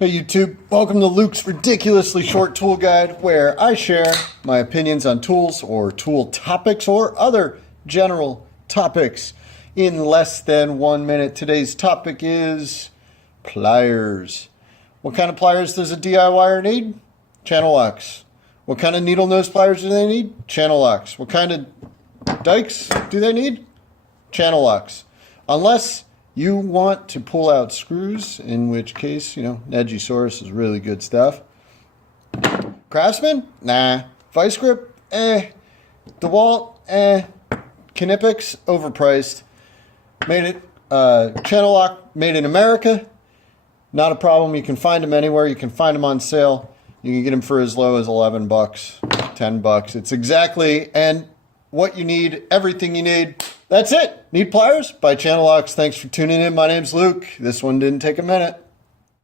Hey YouTube, welcome to Luke's ridiculously short tool guide where I share my opinions on tools or tool topics or other general topics in less than 1 minute. Today's topic is pliers. What kind of pliers does a DIYer need? Channel locks. What kind of needle nose pliers do they need? Channel locks. What kind of dikes do they need? Channel locks. Unless you want to pull out screws, in which case, Negisaurus is really good stuff. Craftsman? Nah. Vice grip? DeWalt? Knipex? Overpriced. Made it, channel lock made in America. Not a problem. You can find them anywhere. You can find them on sale. You can get them for as low as 11 bucks, 10 bucks. It's exactly and what you need, everything you need. That's it. Need pliers? Buy channel locks. Thanks for tuning in. My name's Luke. This one didn't take a minute.